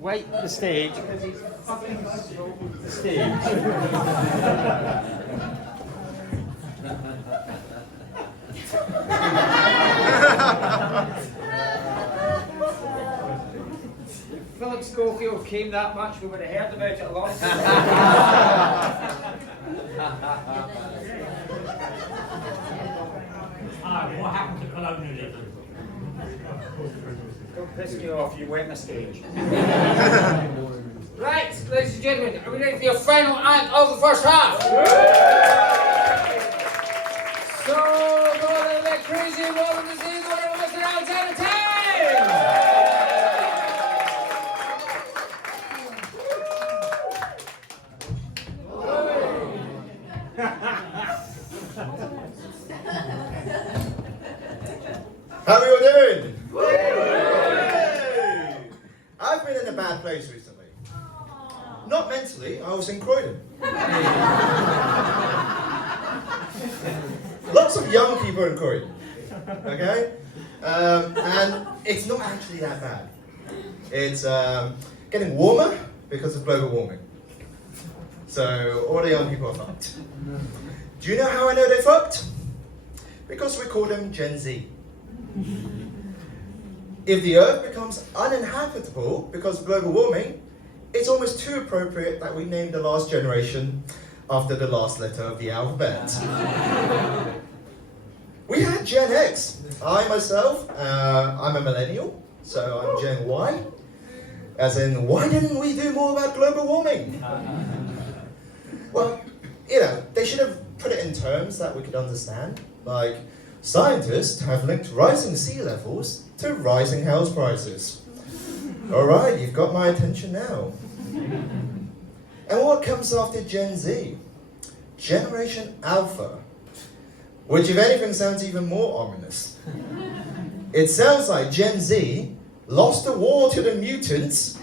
wait the stage because he's fucking the stage. Philip Schofield came that much, we would have heard about it a lot. What happened to colonialism? Don't piss me off, you wet my stage. Right, ladies and gentlemen, are we ready for your final act of the first half? So, go a little bit crazy and welcome to see what Mr. Alexander Tang! How are you all doing? I've been in a bad place recently. Not mentally, I was in Croydon. Lots of young people in Croydon, okay? And it's not actually that bad. It's getting warmer because of global warming. So all the young people are fucked. Do you know how I know they're fucked? Because we call them Gen Z. If the Earth becomes uninhabitable because of global warming, it's almost too appropriate that we name the last generation after the last letter of the alphabet. We had Gen X. I myself, I'm a millennial, so I'm Gen Y. As in, why didn't we do more about global warming? Well, you know, they should have put it in terms that we could understand. Like, scientists have linked rising sea levels to rising house prices. All right, you've got my attention now. And what comes after Gen Z? Generation Alpha, which if anything sounds even more ominous. It sounds like Gen Z lost the war to the mutants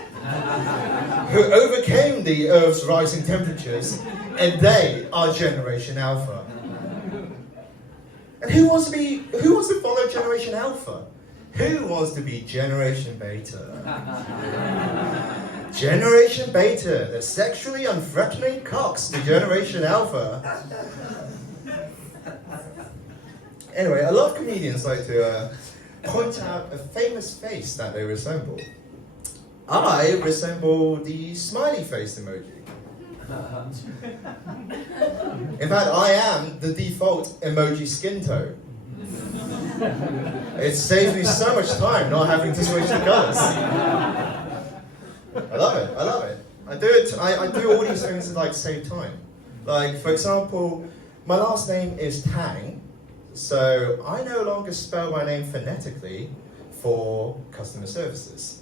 who overcame the Earth's rising temperatures, and they are Generation Alpha. And who wants to follow Generation Alpha? Who wants to be Generation Beta? Generation Beta, the sexually unthreatening cocks to Generation Alpha. Anyway, a lot of comedians like to point out a famous face that they resemble. I resemble the smiley face emoji. In fact, I am the default emoji skin tone. It saves me so much time not having to switch the colours. I love it, I love it. I do all these things to like save time. Like, for example, my last name is Tang, so I no longer spell my name phonetically for customer services.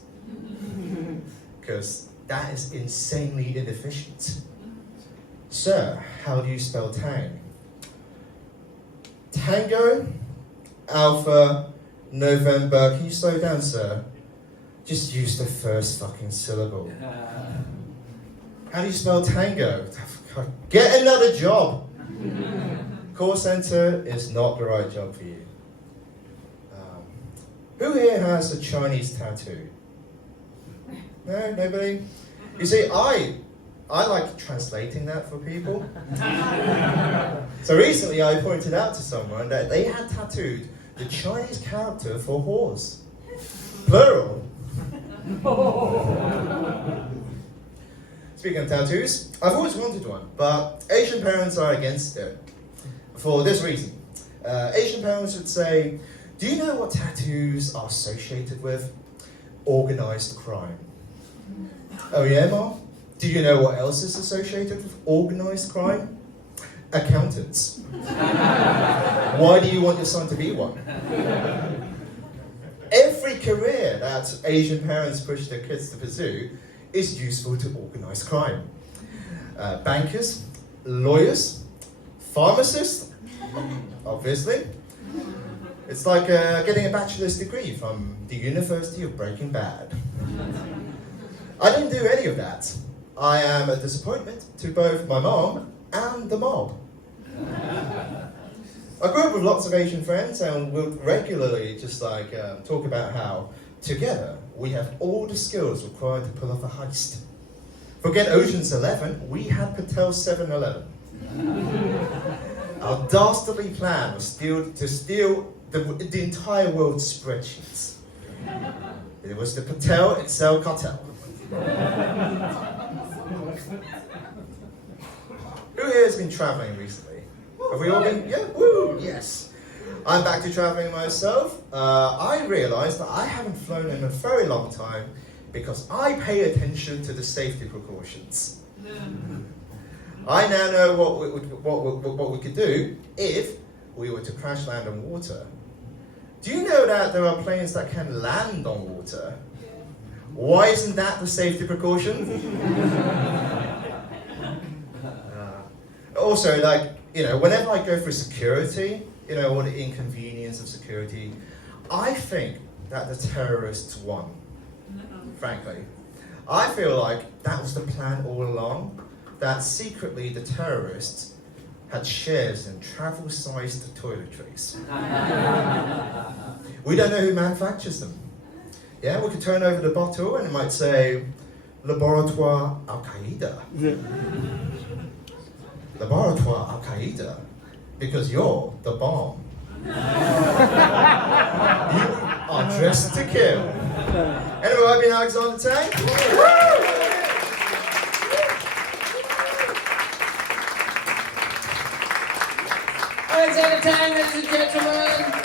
Because that is insanely inefficient. Sir, how do you spell Tang? Tango, Alpha, November. Can you slow down, sir? Just use the first fucking syllable. How do you spell tango? Get another job. Call center is not the right job for you. Who here has a Chinese tattoo? No, nobody? You see, I like translating that for people. So recently I pointed out to someone that they had tattooed the Chinese character for horse. Plural. Speaking of tattoos, I've always wanted one, but Asian parents are against it. For this reason. Asian parents would say, do you know what tattoos are associated with? Organized crime. Oh yeah, Mom? Do you know what else is associated with organized crime? Accountants. Why do you want your son to be one? Every career that Asian parents push their kids to pursue is useful to organized crime. Bankers, lawyers, pharmacists, obviously. It's like getting a bachelor's degree from the University of Breaking Bad. I didn't do any of that. I am a disappointment to both my mom and the mob. I grew up with lots of Asian friends and we'll regularly just talk about how together we have all the skills required to pull off a heist. Forget Ocean's 11, we had Patel's 7-Eleven. Our dastardly plan was to steal the entire world's spreadsheets. It was the Patel Excel cartel. Who here has been traveling recently? Have we all been? Yeah, woo, yes. I'm back to traveling myself. I realized that I haven't flown in a very long time because I pay attention to the safety precautions. I now know what we could do if we were to crash land on water. Do you know that there are planes that can land on water? Why isn't that the safety precaution? Also, like, you know, whenever I go through security, you know, all the inconvenience of security, I think that the terrorists won. Frankly, I feel like that was the plan all along. That secretly the terrorists had shares in travel-sized toiletries. We don't know who manufactures them. Yeah, we could turn over the bottle and it might say, Laboratoire Al-Qaeda. Laboratoire Al-Qaeda, because you're the bomb. You are dressed to kill. Anyway, I've been Alexander Tang. Alexander Tang, ladies and gentlemen.